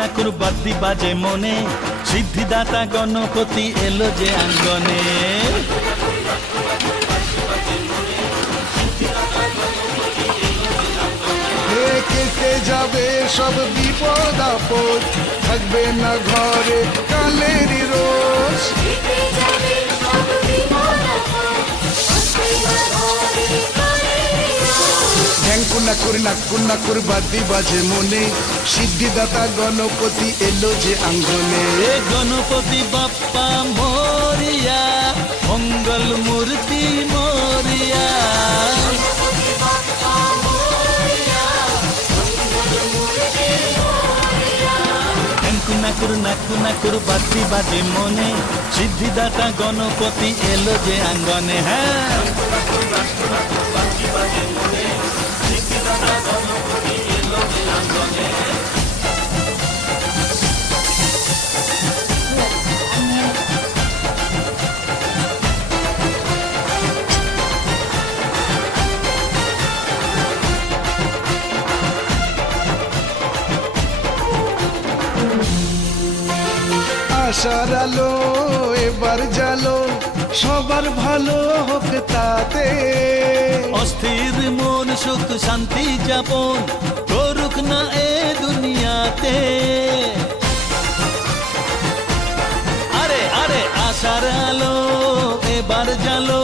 নাকুর বাদ্যি বাজে মনে, সিদ্ধিদাতা গণপতি এলো যে আঙ্গনে। কেটে যাবে সব বিপদ আপদ, থাকবে না ঘরে কালেরই রোষ। নাকুর বাদ্যি বাজে মনে, সিদ্ধিদাতা গণপতি এলো যে আঙ্গনে। গণপতি বাপ্পা মোরিয়া, মঙ্গল মূর্তি মোরিয়া। নাকুর বাদ্যি বাজে মনে, সিদ্ধিদাতা গণপতি এলো যে আঙ্গনে। হ্যাঁ, আশার আলো এবার জালো, সবার ভালো হোক তাতে। অস্থির মন সুখ শান্তি যাপন করুক না এ দুনিয়াতে। আরে আরে আশার আলো এবার জালো,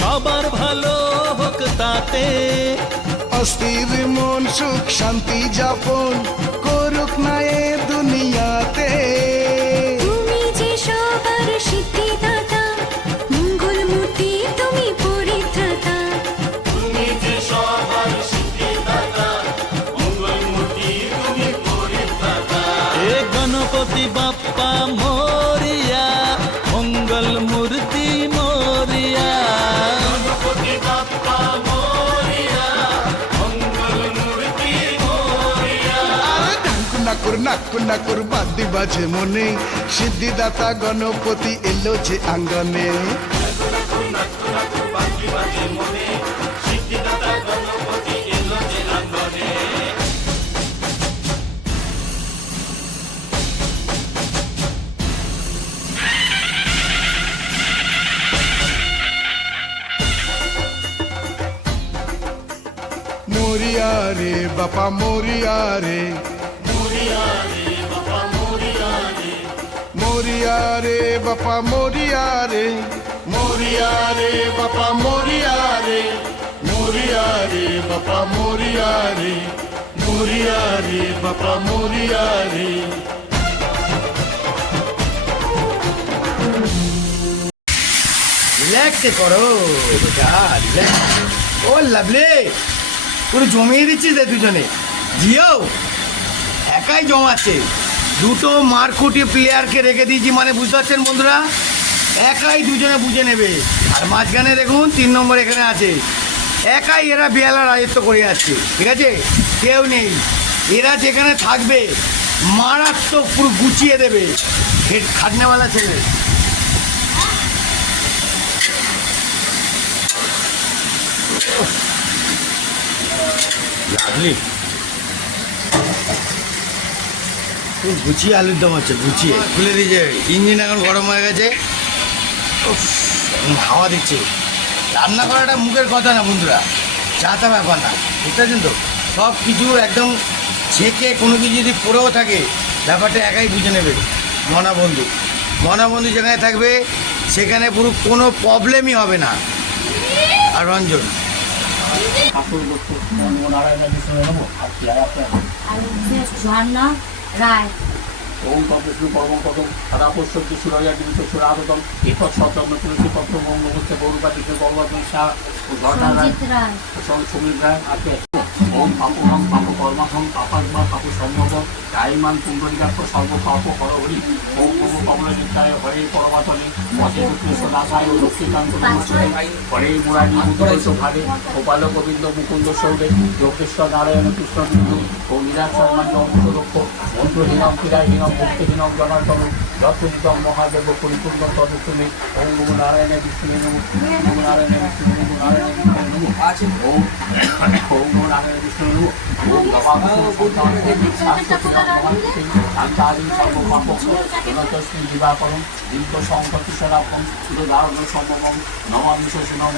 সবার ভালো হোক তাতে। অস্থির মন সুখ শান্তি যাপন করুক না এ দুনিয়াতে। তুমি যে সবার সিদ্ধিদাতা, মঙ্গল মূর্তি তুমি পরিত্রাতা। তুমি যে সবার সিদ্ধিদাতা, মঙ্গল মূর্তি তুমি পরিত্রাতা। এ গণপতি বাপ্পা মোরিয়া, মঙ্গল মূর্তি মোরিয়া। গণপতি বাপ্পা মোরিয়া, মঙ্গল মূর্তি মোরিয়া। নাকুর বাদ্যি বাজে মনে, সিদ্ধিদাতা গণপতি এলো যে আঙ্গনে। মোরিয়া রে বাপা মোরিয়া রে, মোরিয়া রে বাপা মোরিয়া রে, মোরিয়া রে বাপা মোরিয়া রে, মোরিয়া রে বাপা মোরিয়া রে, মোরিয়া রে বাপা মোরিয়া রে, মোরিয়া রে বাপা মোরিয়া রে। রিল্যাক্স করো ও লাভলি, পুরো জমিয়ে দিচ্ছিস রে দুজনে। জিও একাই জমাচ্ছে, দুটো মারকুটি প্লেয়ারকে রেখে দিয়েছি, মানে বুঝতে পারছেন বন্ধুরা, একাই দুজনে বুঝে নেবে। আর মাঝখানে দেখুন 3 নম্বর এখানে আছে, একাই এরা বেয়ালা রাজত্ব করে যাচ্ছে, ঠিক আছে, কেউ নেই। এরা যেখানে থাকবে মারাত্মক পুরো গুছিয়ে দেবে, খাটনেওয়ালা ছেলে। লাভলি খুব গুছিয়ে আলুর দম হচ্ছে, গুছিয়ে খুলে দিয়েছে। ইঞ্জিন এখন গরম হয়ে গেছে, হাওয়া দিচ্ছে। রান্না করাটা মুখের কথা না বন্ধুরা, চাটা ব্যাপার না, বুঝতে পারছেন তো। সব কিছু একদম ছেঁকে কোনো কিছু যদি পড়েও থাকে, ব্যাপারটা একাই বুঝে নেবে। মনাবন্ধু যেখানে থাকবে সেখানে পুরো কোনো প্রবলেমই হবে না। আর রঞ্জন ঝর্ণা রায় ওম তপস্বী পরমপদম সদাপশ্বর্য সুরয়া গিরিত সুরাদতম এতৎ শব্দম তুলসী পত্র মঙ্গলচ্ছে গৌরবাতিকে গৌরবর্ধন শাহ ও ঝর্ণা রায় সমীর রায় আছে। ওম পাপহং পাপ কর্মাহং পাপাত্মা পাপ সম্ভব গায়মান পুণ্ডরিকাক্ষ সর্ব পাপ হরহরি। ওম নম কমলজিতায় হরে পরমাতলে মধে কৃষ্ণ দাসায় ও লক্ষ্মীকান্ত নমস্কার হরে মুরারি মুদ্রৈষ ভারে গোপাল গোবিন্দ মুকুন্দ সৌরে যোগেশ্বর নারায়ণ কৃষ্ণ বিন্দু ও নিরাজ শর্মা অন্তরক্ষ মন্ত্রহীনম ক্রীড়াহীনম ভক্তিহীনম জনার্দন যথোচিতম মহাদেব পরিপূর্ণ তদুত্তমে। ওম নমো নারায়ণ বিষ্ণু নমো নারায়ণ বিষ্ণু নমো নারায়ণ বিষ্ণু নমো। আছে ওম ওম নারায়ণ বিষ্ণু ওম শান্তাদি সর্বপাপস্মি দিবাকরম দীর্ঘ সংকটিশ্বরাপম ধারণ সম্ভবম নমামি শোষণম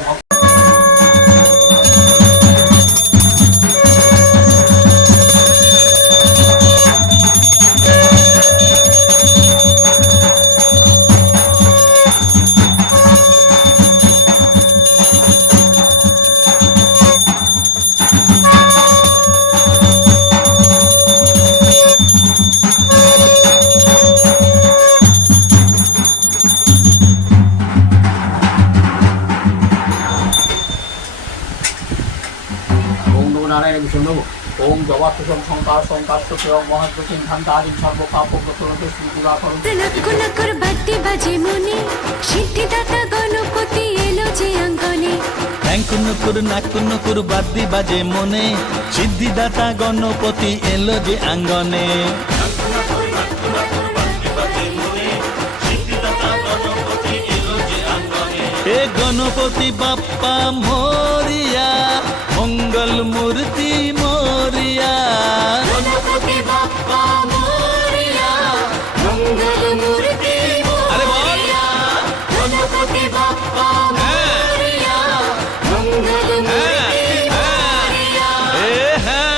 নারায়ণ বিষ্ণু ওম জবাতুষম সংকার সংকার সুপ্রিয়ম মহাদ্রতিম ঘণ্টাদিন সর্বপাপগ্রস্তরদস্মি দিবাকরম নকুল নকুর বাদ্যে বাজে মনে সিদ্ধিদাতা গণপতি এলো যে আঙ্গনে নুকুর নাকু নুকুর বাদ্যি বাজে মনে সিদ্ধিদাতা গণপতি এলো যে আঙ্গনে এ গণপতি বাপ্পা মোরিয়া মঙ্গল মূর্তি মোরিয়া গণপতি বাপ্পা মোরিয়া মঙ্গল মূর্তি আরে বল গণপতি বাপ্পা মোরিয়া মঙ্গল মূর্তি মোরিয়া এ হ্যাঁ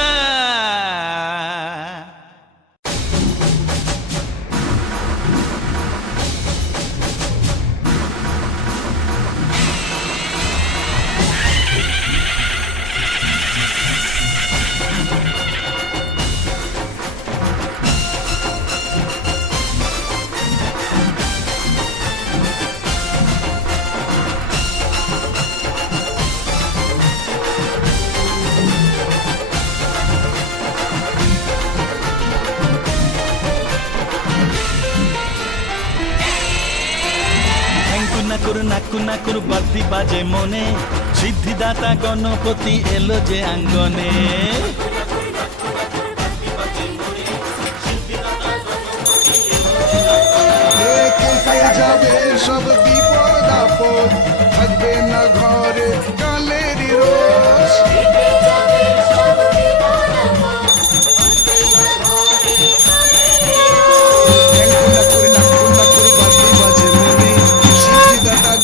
নাকু নাকুর বাদ্যি বাজে মনে সিদ্ধিদাতা গণপতি এলো যে আঙ্গনে কেটে যাবে সব বিপদ আপদ থাকবে না ঘরে কালেরই রোষ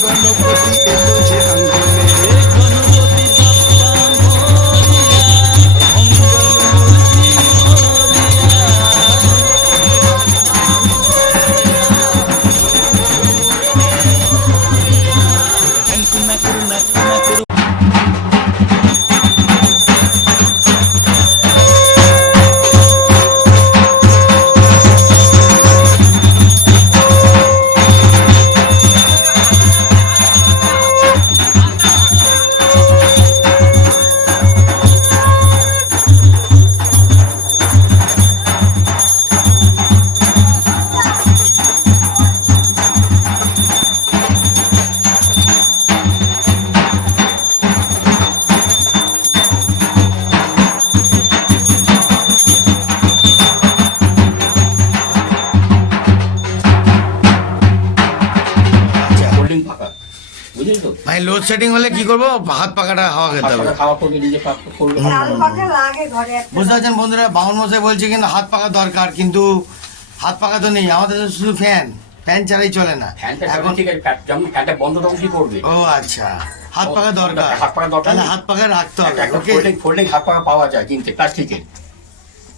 গণপতি এলো যে আঙ্গনে এ গণপতি বাপ্পা মোরিয়া মঙ্গল মূর্তি মোরিয়া নাকু নাকুর হোল্ডিং ফাঁকা বুঝলি তো ভাই লোডশেডিং হলে কি করবো হাত পাকাটা হাওয়া খেতে হবে খাওয়া করবে নিজে পাক করবে বুঝতে পারছেন বন্ধুরা বামন মশাই বলছে কিন্তু হাত পাকা দরকার কিন্তু হাত পাকা তো নেই আমাদের তো শুধু ফ্যান ছাড়াই চলে না ফ্যানটা এখন ঠিক আছে যেমন ফ্যানটা বন্ধ তখন কি করবে ও আচ্ছা হাত পাকা দরকার হাত পাকা দরকার তাহলে হাত পাকা রাখতে হবে ওকে ফোল্ডিং হাত পাকা পাওয়া যায় কিনতে প্লাস্টিকের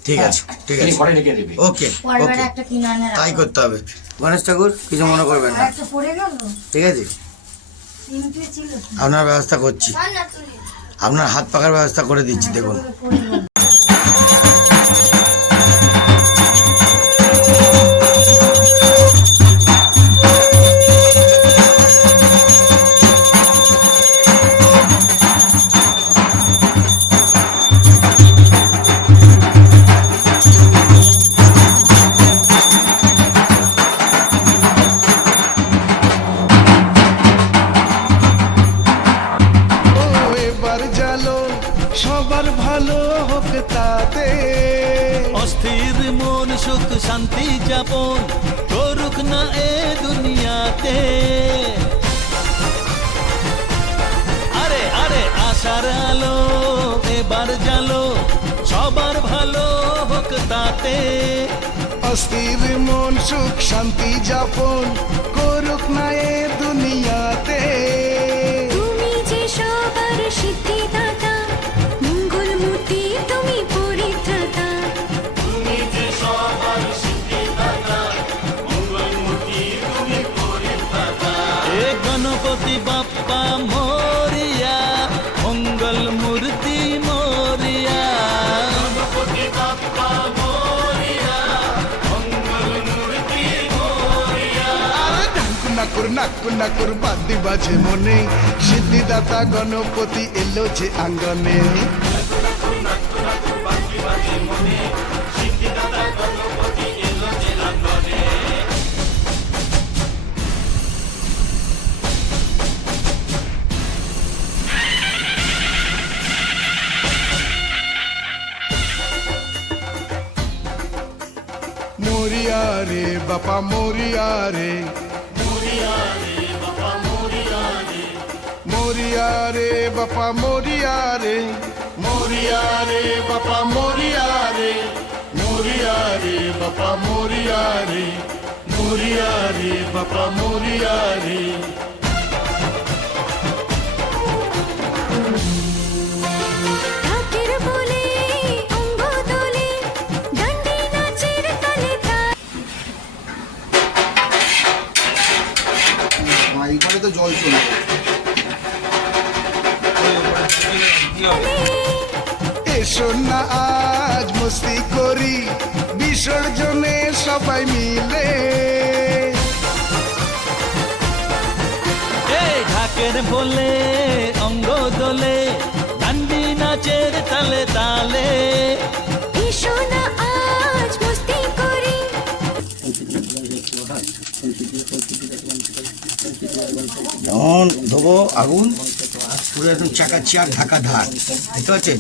ঠিক আছে ঠিক আছে ঘরে রেখে দেবে ওকে পরের ওকে একটা কিনে আনে তাই করতে হবে গণেশ ঠাকুর কিছু মনে করবেন না একটা পড়ে গেল ঠিক আছে তিনটে ছিল আপনার ব্যবস্থা করছি না তুলি আপনার হাত পাকার ব্যবস্থা করে দিচ্ছি দেখুন পড়ে গেল সবার ভালো হোক তাতে অস্থির মন সুখ শান্তি যাপন করুক না এ দুনিয়াতে আরে আরে আশারা এবার জালো, সবার ভালো হোক তাতে। অস্থির মন সুখ শান্তি যাপন করুক না এ দুনিয়াতে। তুমি যে সবার সিদ্ধিদাতা, মঙ্গলমূর্তি তুমি পরিত্রাতা। এ গণপতি বাপ্পা মোরিয়া, মঙ্গল মূর্তি মোরিয়া। আরে নাকুর নাকুর বাদ্যি বাজে মনে, সিদ্ধিদাতা গণপতি এলো যে আঙ্গনে। मोरिया रे बापा मोरिया रे, मोरिया रे बापा मोरिया रे, मोरिया रे बापा मोरिया रे, मोरिया रे बापा मोरिया रे, मोरिया रे बापा मोरिया रे, मोरिया रे बापा मोरिया रे। ঢাকের বলে অঙ্গ দোলে, ডান্ডি নাচের তালে তালে। এইবারে তো জল চলে এসো না আজ মস্তি করি বিসর্জনে সবাই মিলে। এই ঢাকের বলে অঙ্গ দোলে, ডান্ডি নাচের তালে তালে। এসো না আজ মস্তি করি। যেমন ধোবো আগুন পুরো একদম চাকা চাক ঢাকা ঢাক, দেখতে পাচ্ছেন?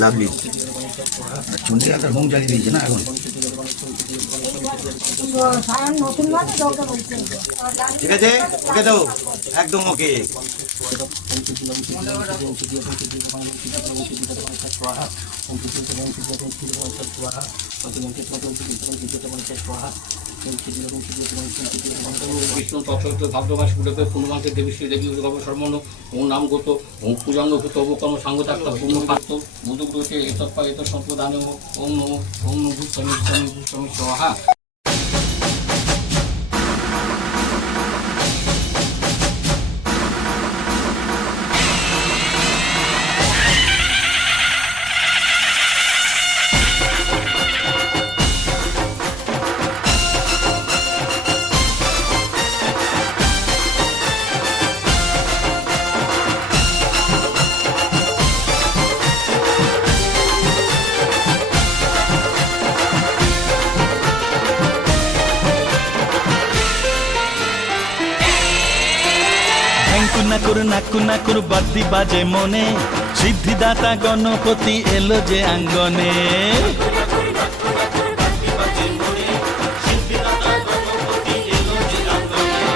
লাভলি চন্ডী একটা হোম জ্বালিয়ে দিয়েছে না এখন। ঠিক আছে, ওকে দাও, একদম ওকে। বিষ্ণু তৎসত্য ভাদ্রমাস পুরোকে পূর্ণমাসে দেবী শ্রী দেবী গর্ভ সর্বণ ও নামগত ও পূজাঙ্গভূত অবকর্ম সাঙ্গতাক্ত পূর্ণপ্রাপ্ত মধুগ্রহতে এতৎপা এত সম্প্রদানে ওম নমো ওম নভূ স্বামী স্বামী স্বামী স্বাহা। নাকু নাকুর বাদ্যি বাজে মনে, সিদ্ধিদাতা গণপতি এলো যে আঙ্গনে।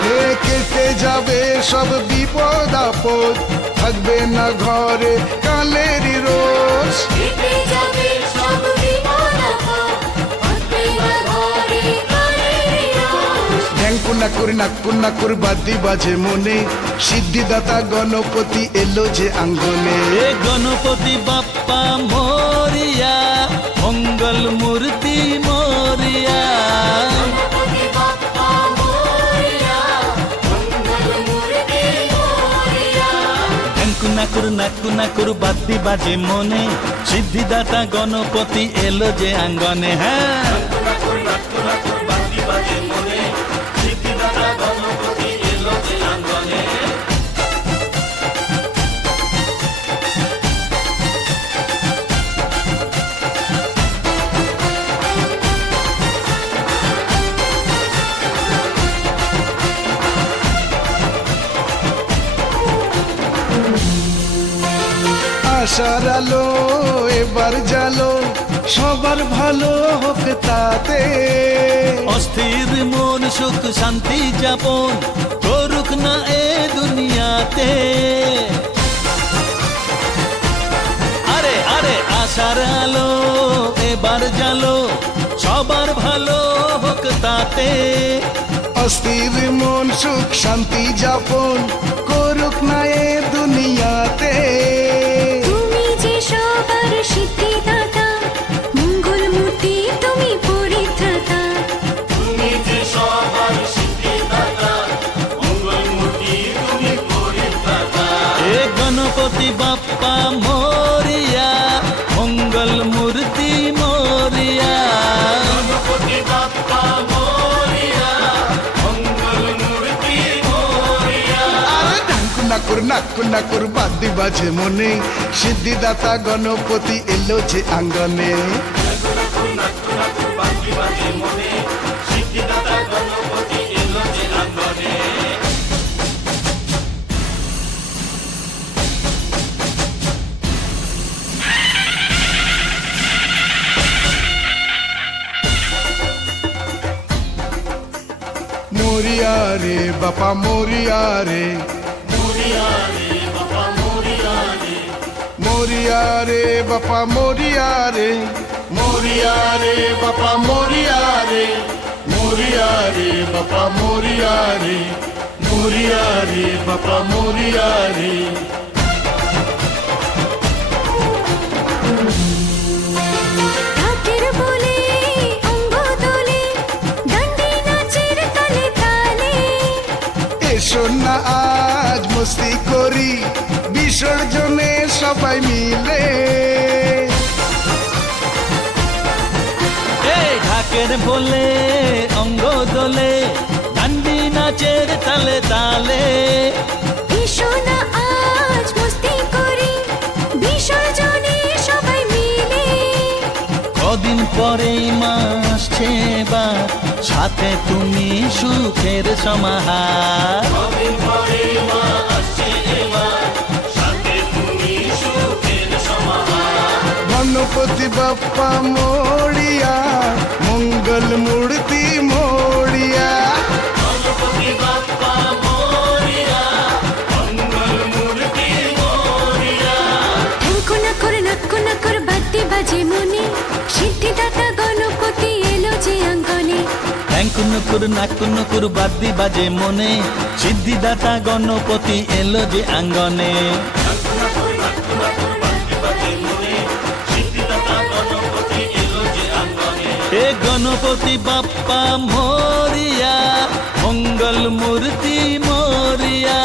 হে কেটে যাবে সব বিপদ আপদ, থাকবে না ঘরে কালেরই রোজ। কেটে যাবে সব বিপদ আপদ, থাকবে না ঘরে কালেরই রোজ। নাকুর নাকুর বাদ্যি বাজে মনে, সিদ্ধিদাতা গণপতি এলো যে আঙ্গনে। এ গণপতি বাপ্পা মোরিয়া, মঙ্গল মূর্তি মোরিয়া। নাকু নাকুর বাদ্যি বাজে মনে, সিদ্ধিদাতা গণপতি এলো যে আঙ্গনে। হ্যাঁ, আশার আলো এবার জালো, সবার ভালো হোক তাতে। অস্থির মন সুখ শান্তি যাপন করুক না এ দুনিয়াতে। আশার আলো এবার জালো, সবার ভালো হোক তাতে। অস্থির মন সুখ শান্তি যাপন করুক না এ দুনিয়াতে। তুমি যে সবার সিদ্ধিদাতা, মঙ্গল মূর্তি তুমি পরিত্রাতা। তুমি যে সবার সিদ্ধিদাতা, মঙ্গল মূর্তি তুমি পরিত্রাতা। এ গণপতি বাপ্পা মোরিয়া, মঙ্গল মূর্তি মোরিয়া। গণপতি বাপ্পা মোরিয়া, মঙ্গল মূর্তি মোরিয়া। আরে ঢাঙ্কু নাকুর বাদ্যি বাজে মনে, সিদ্ধিদাতা গণপতি এলো যে আঙ্গনে। বাদ্যি বাজে মনে, সিদ্ধিদাতা গণপতি এলো যে আঙ্গনে। মোরিয়া রে বাপা মোরিয়া রে, মোরিয়া রে বাবা মোরিয়া রে, মোরিয়া রে বাপা মোরিয়া রে, মোরিয়া রে বাপা মোরিয়া রে, মোরিয়া রে বাপা মোরিয়া রে, মোরিয়া রে বাপা মোরিয়া রে। ঢাকের বলে অঙ্গ দোলে, ডান্ডি নাচের তালে তালে। এসো না আজ মস্তি করি বিসর্জনে সবাই মিলে। এই ঢাকের বলে অঙ্গ দোলে, ডান্ডি নাচের তালে তালে। এসো না আজ মস্তি করি বিসর্জনে সবাই মিলে। কদিন পরেই মা আসছে এবার, সাথে তুমি সুখের সমাহার। কদিন পরে মা আসছে এবার, সাথে তুমি সুখের সমাহার। গণপতি বাপ্পা মোরিয়া, মঙ্গল মূর্তি মোরিয়া। গণপতি বাপ্পা মোরিয়া, মঙ্গল মূর্তি মোরিয়া। নাক্কু নাক্কুর বাদ্যি বাজে মনে, সিদ্ধিদাতা গণপতি এলো যে আঙ্গনে। নাক্কু নুকুর বাদ্যি বাজে মনে, সিদ্ধিদাতা গণপতি এলো যে আঙ্গনে। এ গণপতি বাপ্পা মোরিয়া, মঙ্গল মূর্তি মোরিয়া।